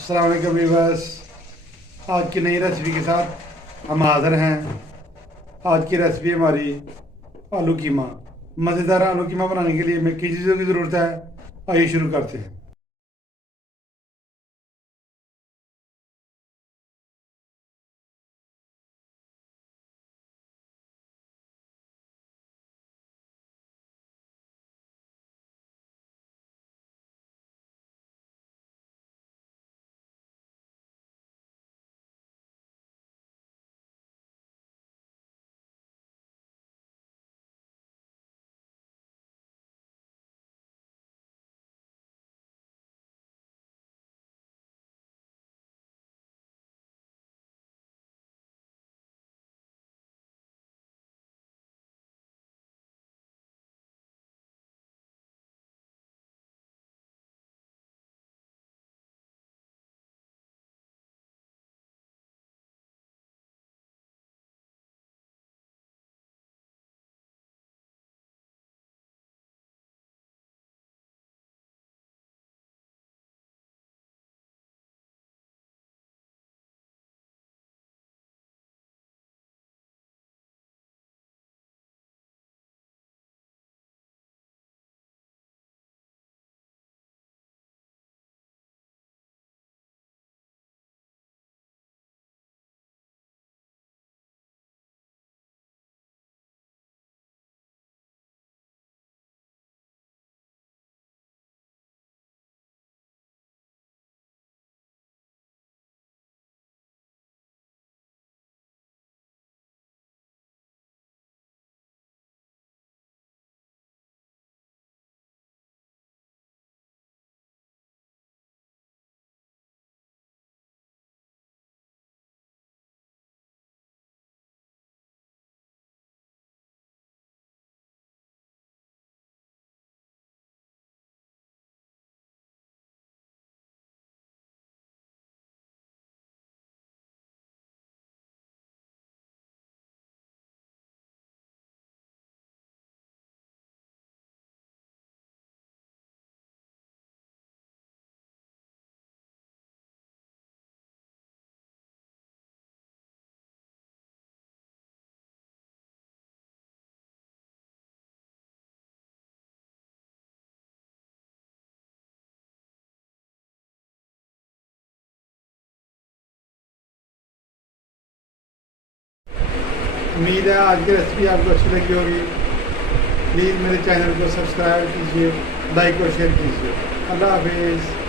अस्सलाम वालेकुम व्यूअर्स। आज की नई रेसिपी के साथ हम हाज़िर हैं। आज की रेसिपी हमारी आलू कीमा। मज़ेदार आलू कीमा बनाने के लिए हमें किन चीज़ों की ज़रूरत है, आइए शुरू करते हैं। उम्मीद है आज की रेसिपी आपको अच्छी लगी होगी। प्लीज़ मेरे चैनल को सब्सक्राइब कीजिए, लाइक और शेयर कीजिए। अल्लाह हाफिज़।